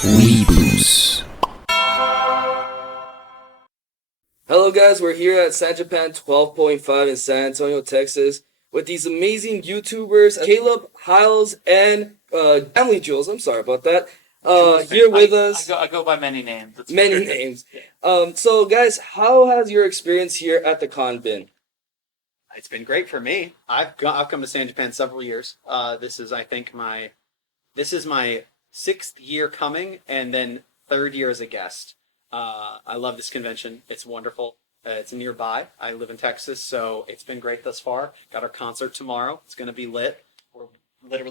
Weeboos. Hello guys, we're here at San Japan 12.5 in San Antonio, Texas with these amazing YouTubers, Caleb, Hyles, and family Jules. I'm sorry about that. Here with us. I go by many names. It's Many weird. names. So guys, how has your experience here at the con been? It's been great for me. I've come to San Japan several years. This is my 6th year coming, and then 3rd year as a guest. I love this convention. It's wonderful. It's nearby. I live in Texas, so it's been great thus far. Got our concert tomorrow. It's going to be lit. We're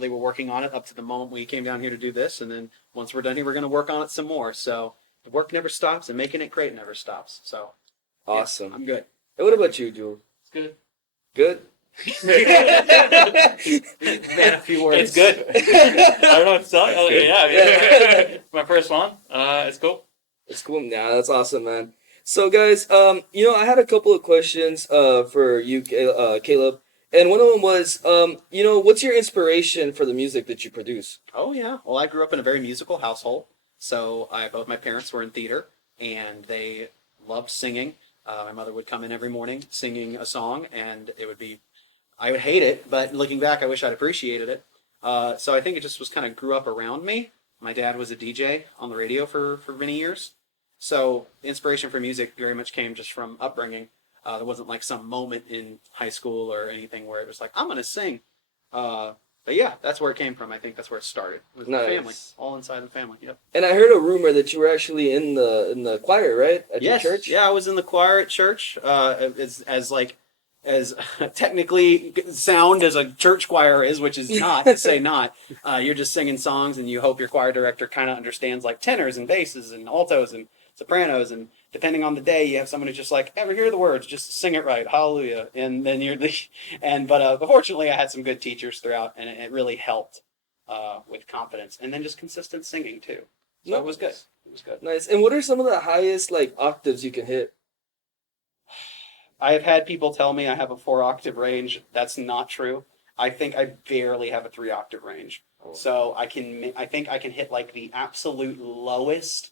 working on it up to the moment we came down here to do this, and then once we're done here, we're going to work on it some more. So the work never stops, and making it great never stops. So Awesome. yeah, I'm good. And what about you, Jules? It's good. Good? Man, a few words. It's good. I don't know what to tell you. Yeah. My first one. It's cool. It's cool. Yeah, that's awesome, man. So, guys, I had a couple of questions for you, Caleb. And one of them was, what's your inspiration for the music that you produce? Oh, yeah. Well, I grew up in a very musical household. So both my parents were in theater, and they loved singing. My mother would come in every morning singing a song, and I would hate it, but looking back, I wish I'd appreciated it. So I think it just was kind of grew up around me. My dad was a DJ on the radio for many years. So the inspiration for music very much came just from upbringing. There wasn't like some moment in high school or anything where it was like, I'm going to sing. But yeah, that's where it came from. I think that's where it started. With the family. All inside the family, yep. And I heard a rumor that you were actually in the choir, right? At your church? Yeah, I was in the choir at church. As technically sound as a church choir is, which is not to say not. You're just singing songs, and you hope your choir director kind of understands like tenors and basses and altos and sopranos, and depending on the day, you have someone who's just like, ever hear the words, just sing it right, hallelujah. And then but fortunately, I had some good teachers throughout, and it really helped with confidence, and then just consistent singing too. So It was good. It was good. Nice. And what are some of the highest octaves you can hit? I have had people tell me I have a 4-octave range. That's not true. I think I barely have a 3-octave range. Oh. So I think I can hit like the absolute lowest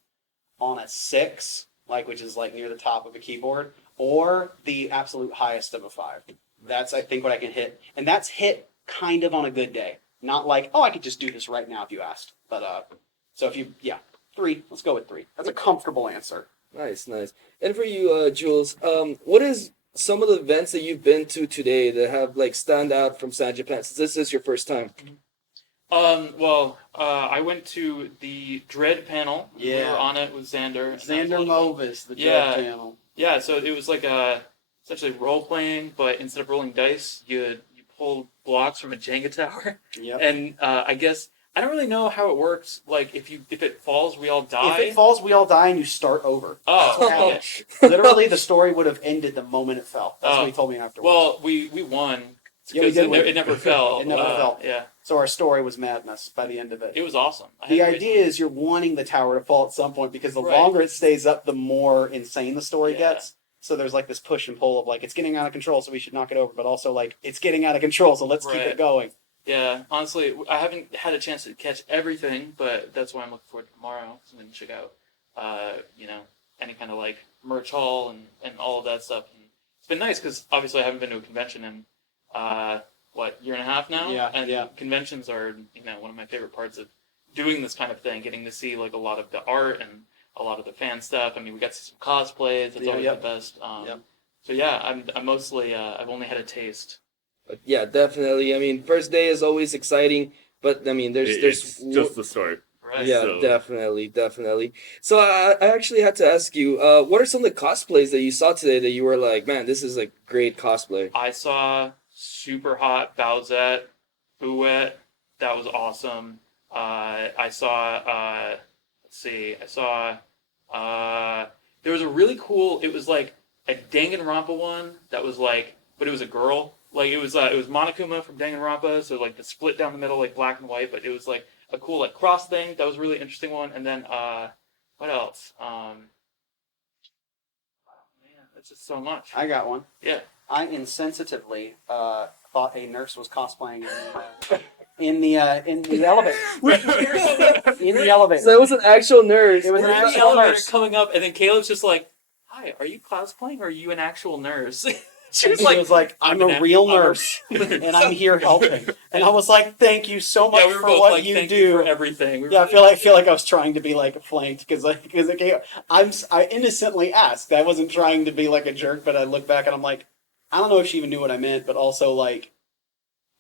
on a 6, which is near the top of a keyboard, or the absolute highest of a 5. That's I think what I can hit, and that's hit kind of on a good day. Not like, I could just do this right now if you asked. But so 3. Let's go with 3. That's a comfortable answer. Nice. And for you, Jules, what is some of the events that you've been to today that have stand out from San Japan, since this is your first time? I went to the Dread panel. Yeah. We were on it with Xander. Xander Movis, the Dread panel. Yeah, so it was essentially role playing, but instead of rolling dice, you pull blocks from a Jenga tower. Yep. And I guess I don't really know how it works. If it falls, we all die. If it falls, we all die, and you start over. Oh, okay. Literally, the story would have ended the moment it fell. That's what he told me afterwards. Well, we won. Yeah, we did win. It never fell. It never fell. Yeah. So our story was madness by the end of it. It was awesome. The idea is you're wanting the tower to fall at some point, because the longer it stays up, the more insane the story gets. So there's this push and pull of it's getting out of control, so we should knock it over, but also it's getting out of control, so let's keep it going. Yeah, honestly, I haven't had a chance to catch everything, but that's why I'm looking forward to tomorrow. So I'm going to check out, any kind of merch hall and all of that stuff. And it's been nice because obviously I haven't been to a convention in, year and a half now? Yeah, and conventions are, one of my favorite parts of doing this kind of thing, getting to see a lot of the art and a lot of the fan stuff. I mean, we got to see some cosplays. That's always the best. So yeah, I'm mostly, I've only had a taste. But yeah, definitely. I mean, first day is always exciting, but I mean, there's just the start. Right. Yeah, so. Definitely. So I actually had to ask you, what are some of the cosplays that you saw today that you were like, man, this is a great cosplay? I saw Super Hot Bowsette, Bouette. That was awesome. I saw, there was a really cool, it was a Danganronpa one that was but it was a girl. It was Monokuma from Danganronpa, so the split down the middle, black and white, but it was a cool cross thing. That was a really interesting one. And then what else? Oh man, that's just so much. I got one. Yeah. I insensitively thought a nurse was cosplaying in the elevator. in the elevator. So it was an actual nurse. It was We're an in the actual elevator nurse. coming up, and then Caleb's just like, "Hi, are you cosplaying or are you an actual nurse?" She And she was like, I'm a real nurse, nurse. and I'm here helping. And I was like, thank you so much Yeah, we were for both what like, you "Thank do. you for everything." We were Yeah, really- I feel like I was trying to be like flanked because I innocently asked. I wasn't trying to be like a jerk, but I look back and I'm like, I don't know if she even knew what I meant, but also like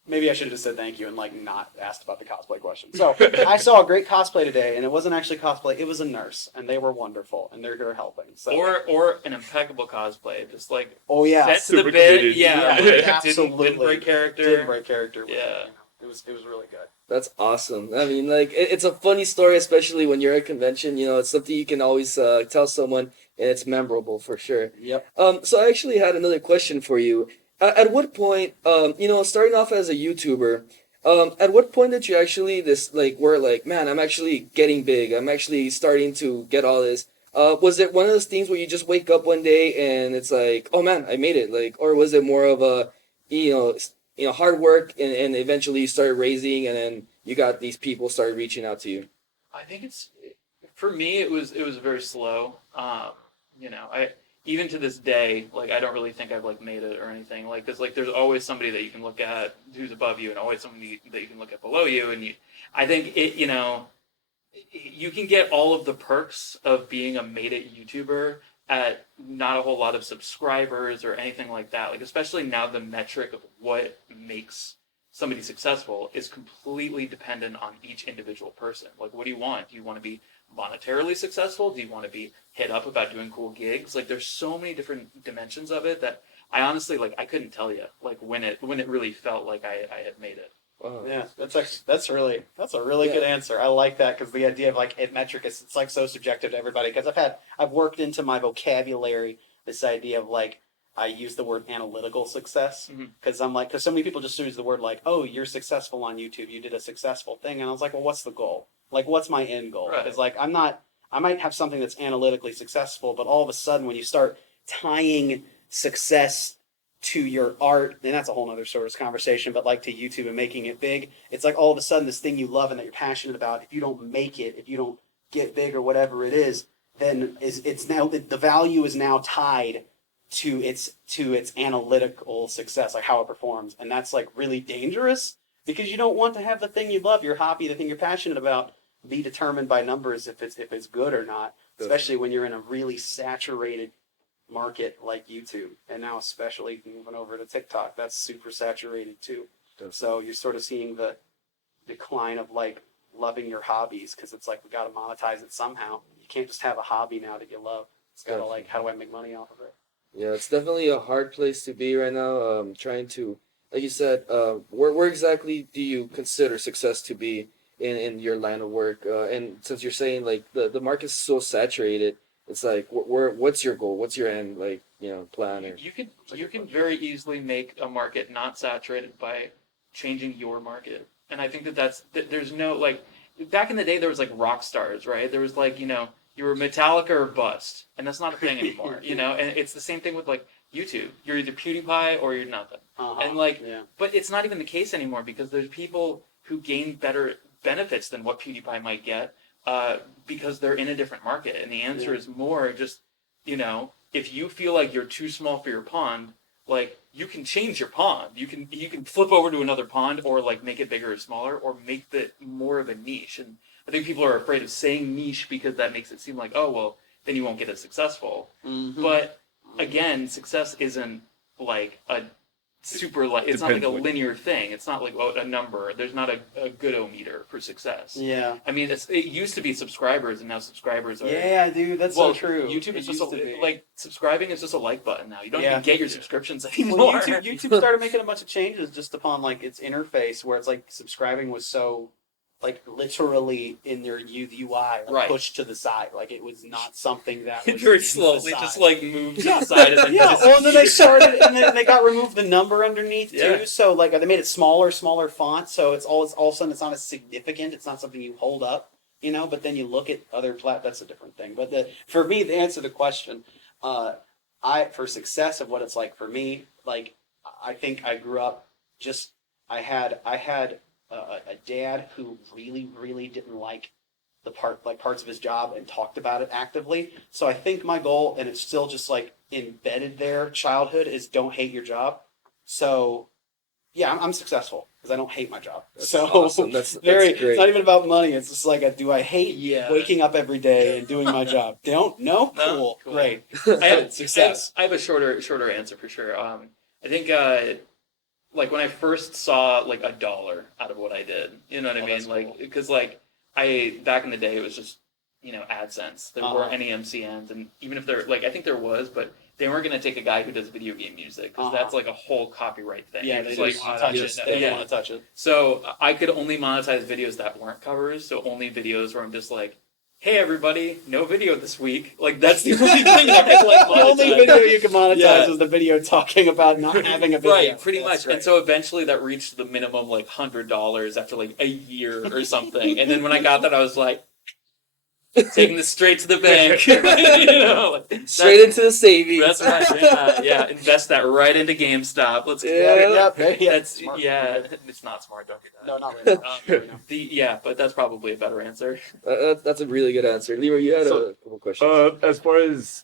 maybe I should have just said thank you and like not asked about the cosplay question. So I saw a great cosplay today, and it wasn't actually cosplay; it was a nurse, and they were wonderful, and they're here helping. So or an impeccable cosplay, just like oh yeah, set to Super the bit. committed. Yeah, Yeah, like, absolutely. didn't break character. didn't break character. Yeah. It was really good. That's awesome. I mean, like, it's a funny story, especially when you're at a convention. You know, it's something you can always tell someone, and it's memorable for sure. Yep. So I actually had another question for you. At what point, you know, starting off as a YouTuber, at what point did you actually were like, man, I'm actually getting big. I'm actually starting to get all this. Was it one of those things where you just wake up one day and it's like, oh man, I made it, like, or was it more of a, you know, hard work and eventually you started raising and then you got these people started reaching out to you? I think for me it was very slow. You know, I even to this day, like I don't really think I've like made it or anything. Like there's always somebody that you can look at who's above you, and always somebody that you can look at below you. And I think you can get all of the perks of being a made it YouTuber at not a whole lot of subscribers or anything like that. Like especially now the metric of what makes somebody successful is completely dependent on each individual person. Like what do you want? Do you want to be monetarily successful? Do you want to be hit up about doing cool gigs? Like there's so many different dimensions of it that I honestly I couldn't tell you like when it really felt like I had made it. Wow. Yeah, that's a really good answer. I like that because the idea of like metric is it's like so subjective to everybody. Because I've worked into my vocabulary this idea of like I use the word analytical success because because so many people just use the word like, oh, you're successful on YouTube, you did a successful thing, and I was like, well, what's the goal? Like, what's my end goal? Right. Because like I might have something that's analytically successful, but all of a sudden when you start tying success to your art, and that's a whole other sort of conversation, but like to YouTube and making it big, it's like all of a sudden this thing you love and that you're passionate about, if you don't make it, if you don't get big or whatever it is, then it's now the value is now tied to its analytical success, like how it performs, and that's like really dangerous because you don't want to have the thing you love, your hobby, the thing you're passionate about, be determined by numbers if it's good or not, especially when you're in a really saturated market like YouTube, and now especially moving over to TikTok, that's super saturated too. So you're sort of seeing the decline of like loving your hobbies because it's like we got to monetize it somehow. You can't just have a hobby now that you love. It's got to like, how do I make money off of it? Yeah, it's definitely a hard place to be right now. Trying to, like you said, where exactly do you consider success to be in your line of work? And since you're saying like the market's so saturated, it's like what's your goal? What's your end plan? Or You can very easily make a market not saturated by changing your market, and I think there's no like back in the day there was like rock stars, right? There was like you were Metallica or bust, and that's not a thing anymore, And it's the same thing with like YouTube. You're either PewDiePie or you're nothing, and like, but it's not even the case anymore because there's people who gain better benefits than what PewDiePie might get, because they're in a different market, and the answer is more just, if you feel like you're too small for your pond, like you can change your pond. You can flip over to another pond or like make it bigger or smaller or make it more of a niche. And I think people are afraid of saying niche because that makes it seem like, oh, well, then you won't get as successful. Mm-hmm. But again, success isn't like a super, like, it's not like a linear thing. It's not like a number. There's not a good-o-meter for success. Yeah. I mean, it used to be subscribers, and now subscribers are... Yeah, dude, that's so true. YouTube is just subscribing is just a like button now. You don't even get your subscriptions anymore. Well, YouTube started making a bunch of changes just upon like its interface, where it's like subscribing was so like literally in their UI, like pushed to the side. Like it was not something that was very slowly just like moved to the side. And then and then they started, and then they got removed the number underneath too. So like they made it smaller font. So it's all of a sudden it's not as significant. It's not something you hold up, But then you look at other that's a different thing. But for me, the answer to the question, for success of what it's like for me, like I think I grew up I had a dad who really, really didn't like parts of his job and talked about it actively. So I think my goal, and it's still just like embedded there, childhood, is don't hate your job. So yeah, I'm successful because I don't hate my job. That's so awesome. That's very. great. It's not even about money. It's just like, do I hate Yeah. waking up every day and doing my job? Don't. No. No? Cool. Great. I have Success. I have a shorter answer for sure. I think like when I first saw like $1 out of what I did, you know what I mean? That's Like cool. because like I back in the day it was just AdSense. There weren't Uh-huh. any MCNs, and even if there like I think there was, but they weren't going to take a guy who does video game music because Uh-huh. that's like a whole copyright thing. Yeah, You're they just, didn't want to touch yes, it. They didn't yeah. want to touch it. So I could only monetize videos that weren't covers. So only videos where I'm just like, "Hey everybody, no video this week." Like that's the only thing I could like The only monetize. video you can monetize Yeah. was the video talking about not having a video. Right, pretty That's much. great. And so eventually that reached the minimum like $100 after like a year or something. And then when I got that, I was like, taking this straight to the bank. Like, Straight into the savings. That's right. Yeah. Invest that right into GameStop. Let's Yeah. That's Smart. It's not smart. Don't do that. No, not right now. But that's probably a better answer. That's a really good answer. Leroy, you had So, a couple questions. As far as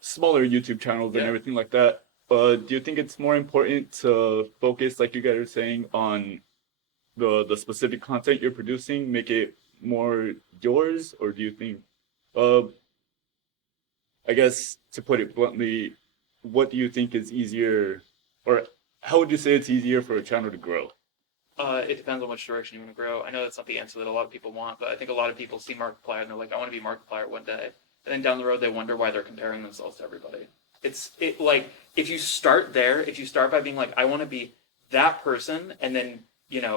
smaller YouTube channels and Yeah. everything like that, do you think it's more important to focus, like you guys are saying, on the specific content you're producing, make it more yours, or do you think, I guess to put it bluntly, what do you think is easier, or how would you say it's easier for a channel to grow? It depends on which direction you want to grow. I know that's not the answer that a lot of people want, but I think a lot of people see Markiplier and they're like, I want to be Markiplier one day. And then down the road, they wonder why they're comparing themselves to everybody. Like, if you start there, if you start by being like, I want to be that person, and then,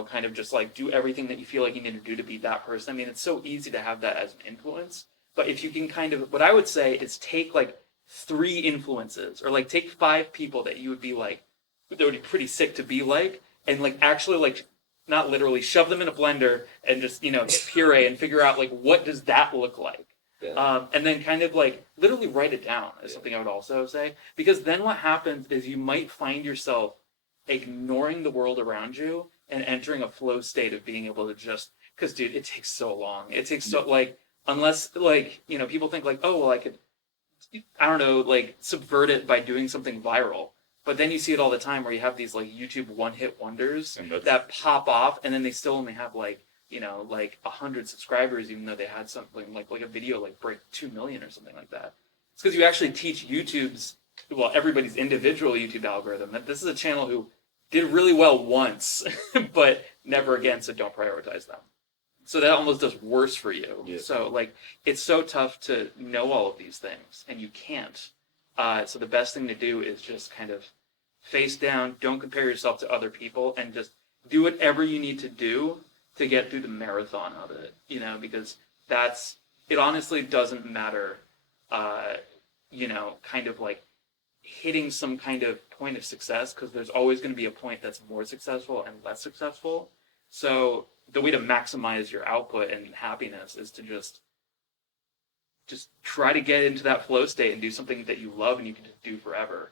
kind of just like do everything that you feel like you need to do to be that person. I mean, it's so easy to have that as an influence. But if you can kind of, what I would say is take like 3 influences, or like take 5 people that you would be like, that would be pretty sick to be like, and like actually like not literally shove them in a blender and just puree and figure out like what does that look like. Yeah. And then kind of like literally write it down is something I would also say, because then what happens is you might find yourself ignoring the world around you and entering a flow state of being able to just, because dude, it takes so long. It takes so like, unless like, people think like, oh, well, I could, I don't know, like subvert it by doing something viral. But then you see it all the time where you have these like YouTube one-hit wonders And that's- that pop off, and then they still only have like 100 subscribers, even though they had something like a video like break 2 million or something like that. It's because you actually teach everybody's individual YouTube algorithm that this is a channel who did really well once, but never again. So don't prioritize them. So that almost does worse for you. Yeah. So like it's so tough to know all of these things, and you can't. So the best thing to do is just kind of face down, don't compare yourself to other people, and just do whatever you need to do to get through the marathon of it, because it honestly doesn't matter, kind of like hitting some kind of point of success, because there's always going to be a point that's more successful and less successful. So the way to maximize your output and happiness is to just try to get into that flow state and do something that you love and you can just do forever.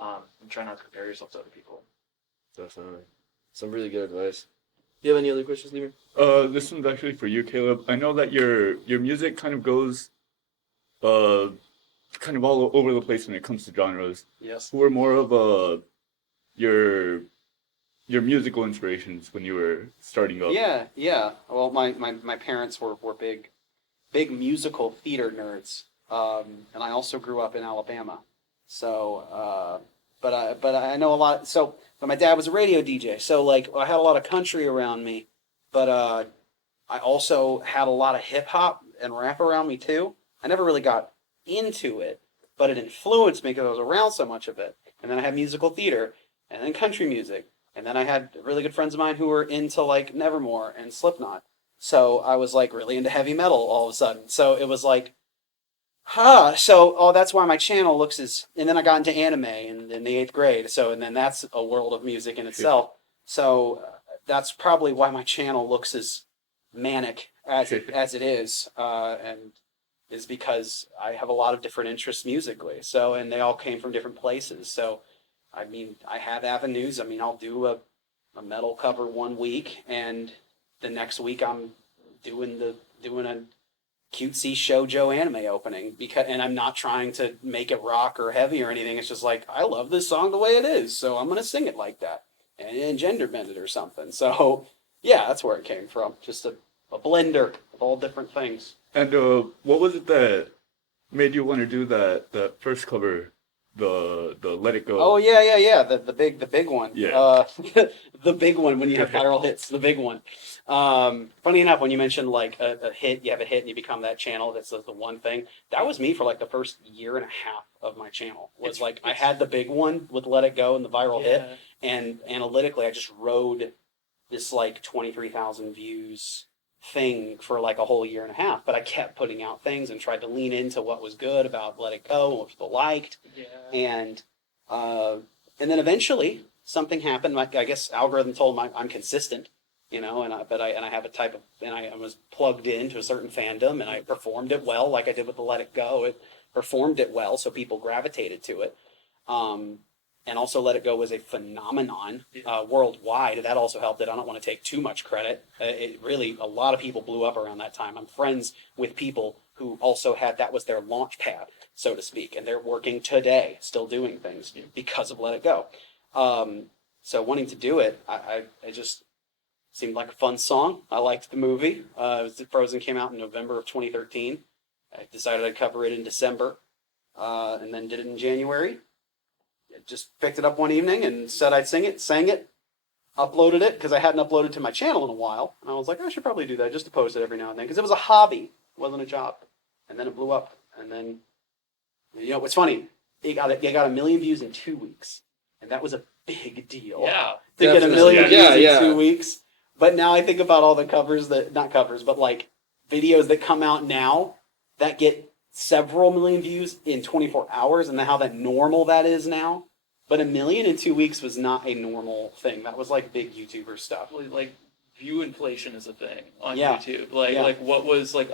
And try not to compare yourself to other people. Definitely. Some really good advice. Do you have any other questions, Leroy? This one's actually for you, Caleb. I know that your music kind of goes, kind of all over the place when it comes to genres. Yes. Who were more of your musical inspirations when you were starting up? Yeah. Well, my parents were big musical theater nerds, and I also grew up in Alabama. So, but I know a lot. So, but my dad was a radio DJ, so like I had a lot of country around me, but I also had a lot of hip hop and rap around me too. I never really got into it, but it influenced me because I was around so much of it. And then I had musical theater, and then country music, and then I had really good friends of mine who were into like Nevermore and Slipknot. So I was like really into heavy metal all of a sudden. So it was like, that's why my channel looks and then I got into anime in the 8th grade. So, and then that's a world of music in itself. So that's probably why my channel looks as manic as it is. And is because I have a lot of different interests musically. So, and they all came from different places. So, I mean, I have avenues. I mean, I'll do a metal cover one week, and the next week I'm doing cutesy shoujo anime opening, and I'm not trying to make it rock or heavy or anything. It's just like, I love this song the way it is, so I'm gonna sing it like that and gender bend it or something. So yeah, that's where it came from. Just a blender of all different things. And what was it that made you want to do that first cover, the Let It Go? Oh yeah. The big one. Yeah. The big one when you have viral hits. The big one. Funny enough, when you mentioned like a hit, you have a hit and you become that channel. That's the one thing. That was me for like the first year and a half of my channel. I had the big one with Let It Go and the viral hit, and analytically I just rode this like 23,000 views thing for like a whole year and a half. But I kept putting out things and tried to lean into what was good about Let It Go and what people liked. Yeah. And then eventually something happened. Like, I guess algorithm told me I'm consistent, you know, and I have a type of, and I was plugged into a certain fandom and I performed it well, like I did with the Let It Go. It performed it well, so people gravitated to it. And also Let It Go was a phenomenon worldwide. That also helped it. I don't want to take too much credit. It really, a lot of people blew up around that time. I'm friends with people who also had, that was their launch pad, so to speak. And they're working today, still doing things because of Let It Go. So wanting to do it, I just seemed like a fun song. I liked the movie. Frozen came out in November of 2013. I decided I'd cover it in December, and then did it in January. Just picked it up one evening and said I'd sing it, sang it, uploaded it, because I hadn't uploaded to my channel in a while. And I was like, I should probably do that just to post it every now and then, because it was a hobby. It wasn't a job. And then it blew up. And then, you know, what's funny, it got 1 million views in 2 weeks. And that was a big deal. Yeah. To get 1 million Yeah, views yeah. in 2 weeks. But now I think about all the covers that, not covers, but like videos that come out now that get several million views in 24 hours, and how that normal that is now. But 1 million in 2 weeks was not a normal thing. That was like big YouTuber stuff. Like view inflation is a thing on Yeah. YouTube. Like what was like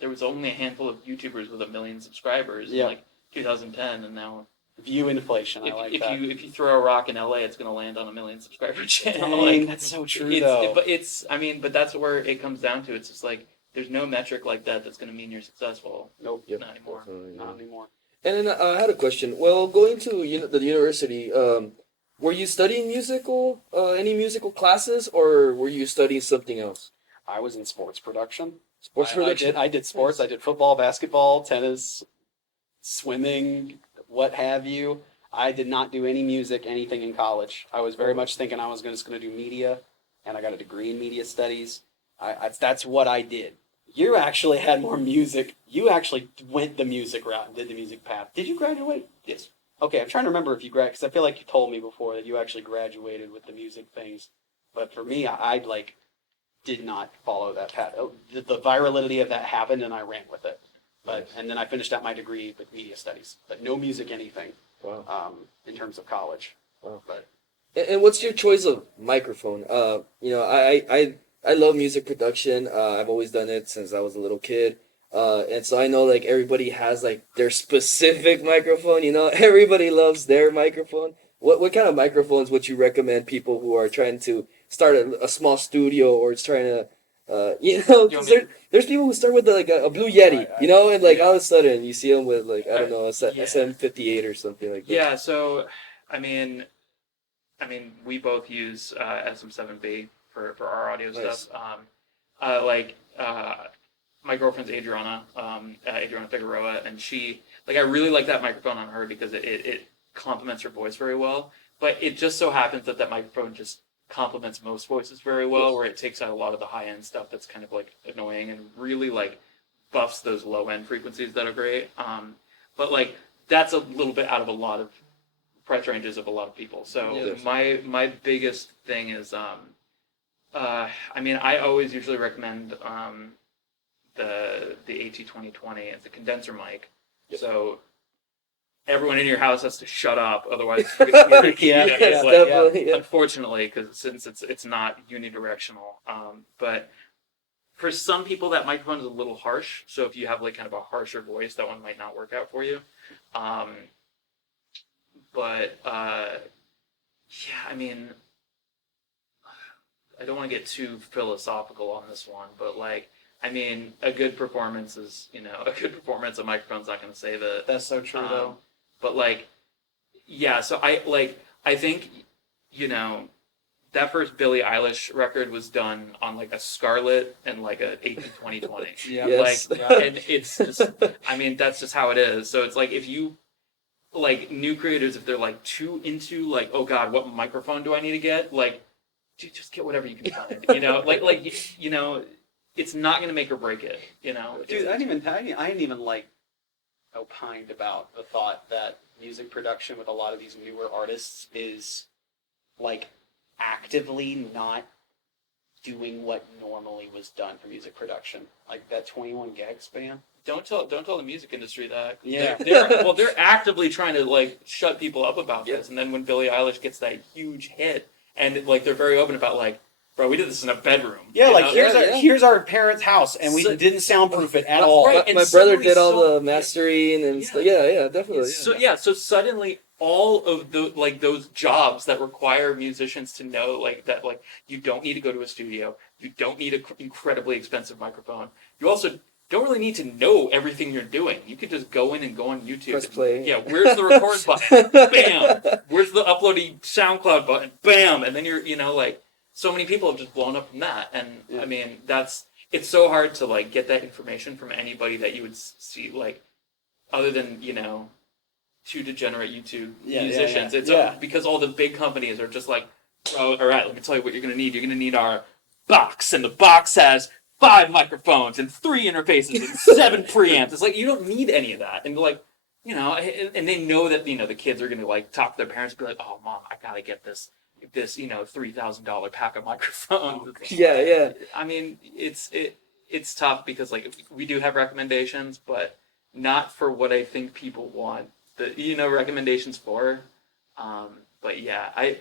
there was only a handful of YouTubers with 1 million subscribers in like 2010, and now View inflation. if you throw a rock in LA, it's going to land on a 1 million subscriber channel. Dang, that's so true though. But that's where it comes down to. It's just like there's no metric like that that's going to mean you're successful. Nope. Not anymore. Not anymore. And then I had a question. Well, going to the university, were you studying any musical classes, or were you studying something else? I was in sports production. Production? I did sports. I did football, basketball, tennis, swimming, what have you. I did not do any music, anything in college. I was very much thinking I was just going to do media, and I got a degree in media studies. That's what I did. You actually had more music. You actually went the music route and did the music path. Did you graduate? Yes. Okay, I'm trying to remember if you graduated, because I feel like you told me before that you actually graduated with the music things. But for me, I did not follow that path. The virality of that happened, and I ran with it. And then I finished out my degree with media studies, but no music anything. Wow. In terms of college. Wow. But And what's your choice of microphone? I love music production. I've always done it since I was a little kid. And so I know like everybody has like their specific microphone, you know, everybody loves their microphone. What kind of microphones would you recommend people who are trying to start a small studio, or trying to, because there's people who start with like a Blue Yeti, you know, and like all of a sudden you see them with like, I don't know, a SM58 or something like that. Yeah, so, I mean, we both use SM7B for our audio Nice. stuff. My girlfriend's Adriana Figueroa, and she, I really like that microphone on her because it complements her voice very well. But it just so happens that microphone just complements most voices very well, where it takes out a lot of the high-end stuff that's kind of annoying and really buffs those low-end frequencies that are great. But that's a little bit out of a lot of price ranges of a lot of people. So my biggest thing is, I always usually recommend the AT2020. It's a condenser mic. Yep. So everyone in your house has to shut up, otherwise Definitely. unfortunately, because since it's not unidirectional. But for some people that microphone is a little harsh, so if you have kind of a harsher voice, that one might not work out for you. I don't want to get too philosophical on this one, but I mean, a good performance is, a good performance. A microphone's not going to save it. That's so true, though. But like, yeah. So I think, that first Billie Eilish record was done on like a Scarlett and like a 182020. Yeah. Yes. And it's just, I mean, that's just how it is. So it's like if you like new creators, if they're like too into like, oh God, what microphone do I need to get? Like, dude, just get whatever you can find. It's not gonna make or break it. Dude, I didn't even like opined about the thought that music production with a lot of these newer artists is like actively not doing what normally was done for music production, like that 21 Gags band. Don't tell the music industry that. Yeah. They're actively trying to like shut people up about this, and then when Billie Eilish gets that huge hit, and like they're very open about like, bro, we did this in a bedroom. Yeah, like know? here's our parents' house, and we didn't soundproof it at all. Right. My brother did all the mastering and stuff. Yeah, definitely. So suddenly all of those jobs that require musicians to know like that, like you don't need to go to a studio, you don't need an incredibly expensive microphone. You also don't really need to know everything you're doing. You could just go in and go on YouTube. Press play. Yeah, where's the record button? Bam. Where's the upload to SoundCloud button? Bam. And then you're, like, so many people have just blown up from that. And I mean, it's so hard to like get that information from anybody that you would see, like, other than, two degenerate YouTube musicians. It's because all the big companies are just like, oh, all right, let me tell you what you're going to need. You're going to need our box, and the box has 5 microphones and 3 interfaces and 7 preamps. It's like, you don't need any of that. And like, and they know that, the kids are going to like talk to their parents and be like, oh, Mom, I got to get this, $3,000 pack of microphones. Yeah. I mean, it's tough because like we do have recommendations, but not for what I think people want the, recommendations for. But yeah, I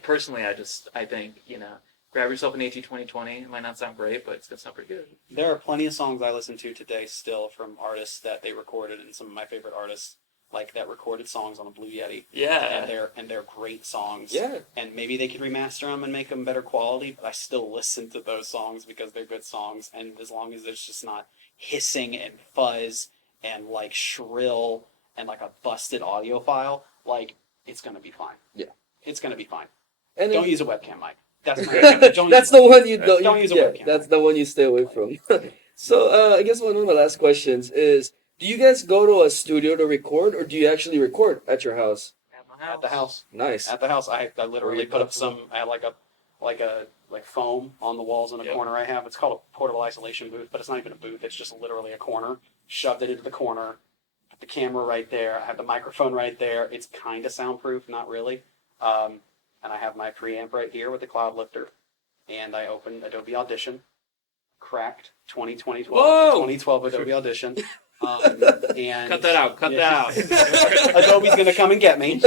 think, grab yourself an AT2020. It might not sound great, but it's going to sound pretty good. There are plenty of songs I listen to today still from artists that they recorded, and some of my favorite artists like that recorded songs on a Blue Yeti. Yeah. And they're great songs. Yeah. And maybe they could remaster them and make them better quality, but I still listen to those songs because they're good songs, and as long as there's just not hissing and fuzz and like shrill and like a busted audio file, like it's going to be fine. Yeah. It's going to be fine. And don't use a webcam mic. That's my that's the one you don't. Don't use a webcam. That's the one you stay away from. So I guess one of my last questions is: do you guys go to a studio to record, or do you actually record at your house? At my house. At the house. Nice. At the house, I literally put up some. I had like a foam on the walls in a corner. I have. It's called a portable isolation booth, but it's not even a booth. It's just literally a corner. Shoved it into the corner. Put the camera right there. I have the microphone right there. It's kind of soundproof, not really. And I have my preamp right here with the cloud lifter. And I opened Adobe Audition. Cracked 2012 Adobe Audition. And Cut that out. Cut that out. Adobe's going to come and get me.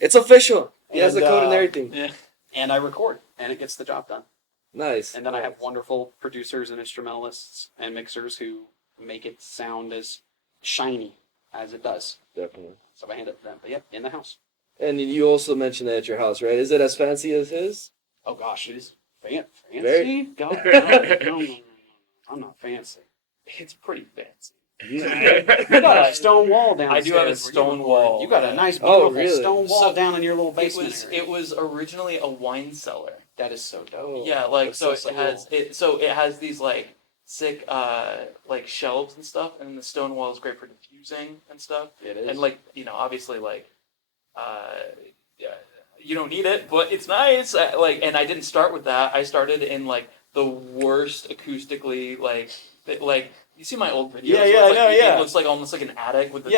It's official. He has the code and everything. Yeah. And I record, and it gets the job done. Nice. And then I have wonderful producers and instrumentalists and mixers who make it sound as shiny as it does. Definitely. So I hand it to them. But yep, in the house. And you also mentioned that at your house, right? Is it as fancy as his? Oh gosh, it is fancy. Very- God, no. I'm not fancy. It's pretty fancy. You got a stone wall down. I do have a stone wall. You got a nice, beautiful really? stone wall So, down in your little basement area. It was originally a wine cellar. That is so dope. Oh, Yeah, like that's so it has these like sick like shelves and stuff, and the stone wall is great for diffusing and stuff. It is. And like obviously like yeah, you don't need it, but it's nice. And I didn't start with that. I started in like the worst acoustically like you see my old videos. Yeah, where yeah, it's, like, I know, yeah. It looks like almost like an attic with the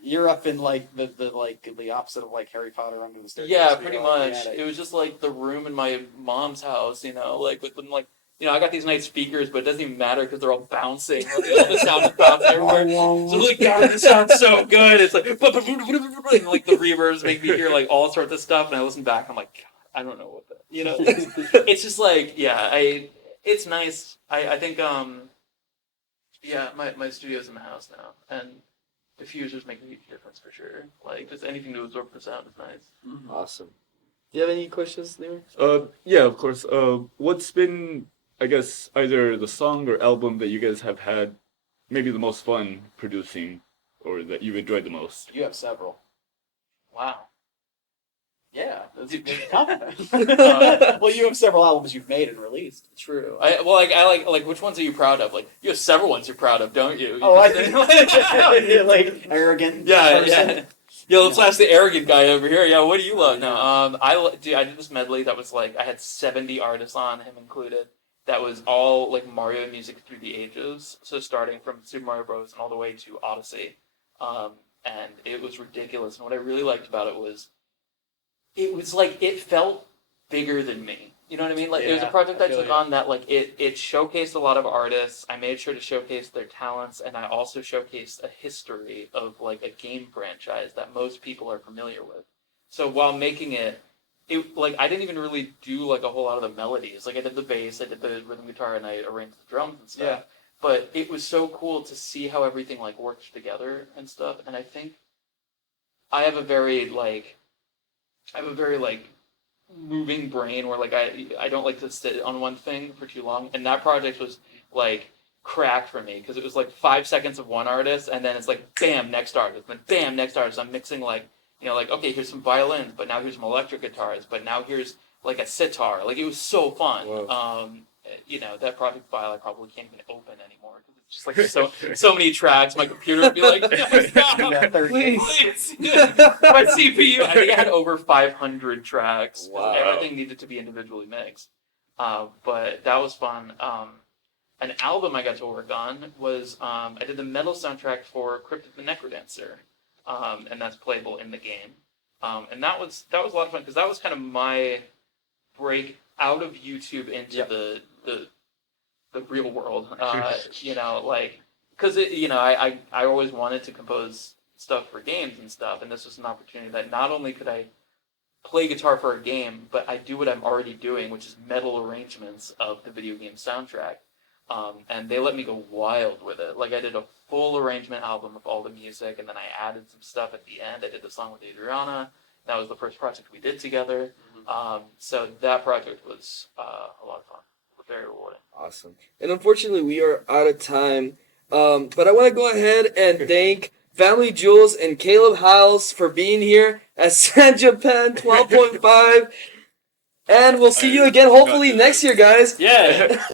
You're up in like the opposite of like Harry Potter under the stairs. Yeah, pretty much. It was just like the room in my mom's house, like with them, like, I got these nice speakers, but it doesn't even matter because they're all bouncing. Like, all the sound is bouncing everywhere. So like, God, this sounds so good. It's like, and like the reverbs make me hear like all sorts of stuff, and I listen back, and I'm like, God, I don't know what that. It's just like, yeah, it's nice. I think yeah, my studio's in the house now, and diffusers make a huge difference for sure. Like, just anything to absorb the sound is nice. Awesome. Do you have any questions, Liam? Yeah, of course. What's been I guess, either the song or album that you guys have had maybe the most fun producing or that you've enjoyed the most? You have several. Wow. Yeah, that's a big compliment. Well, you have several albums you've made and released. True. I like which ones are you proud of? Like you have several ones you're proud of, don't you? Oh, I think like arrogant. Yeah, person. yeah. Yo, let's ask the arrogant guy over here. Yeah, what do you love? No, I did this medley that was like I had 70 artists on, him included. That was all like Mario music through the ages. So starting from Super Mario Bros. And all the way to Odyssey, and it was ridiculous. And what I really liked about it was like it felt bigger than me. You know what I mean? Like it was a Yeah, project I I feel took you. on that like it showcased a lot of artists. I made sure to showcase their talents, and I also showcased a history of like a game franchise that most people are familiar with. So while making it like I didn't even really do like a whole lot of the melodies. Like I did the bass, I did the rhythm guitar, and I arranged the drums and stuff. Yeah. But it was so cool to see how everything like worked together and stuff. And I think I have a very like moving brain where like I don't like to sit on one thing for too long, and that project was like cracked for me because it was like 5 seconds of one artist and then it's like bam next artist, then bam next artist. I'm mixing like like okay, here's some violins, but now here's some electric guitars, but now here's like a sitar. Like it was so fun. Whoa. That project file I probably can't even open anymore because it's just like so many tracks. My computer would be like, no, stop, Yeah, 30 please. My CPU, I think I had over 500 tracks. 'Cause Wow. everything needed to be individually mixed. But that was fun. An album I got to work on was I did the metal soundtrack for Crypt of the Necrodancer, and that's playable in the game. And that was a lot of fun because that was kind of my break out of YouTube into Yep. the real world. Because I always wanted to compose stuff for games and stuff, and this was an opportunity that not only could I play guitar for a game, but I do what I'm already doing, which is metal arrangements of the video game soundtrack. And they let me go wild with it. Like I did a full arrangement album of all the music, and then I added some stuff at the end. I did the song with Adriana. That was the first project we did together. So that project was a lot of fun. Very rewarding. Awesome. And unfortunately, we are out of time. But I want to go ahead and thank Family Jules and Caleb Hyles for being here at San Japan 12.5. And we'll see you again hopefully next year, guys. Yeah.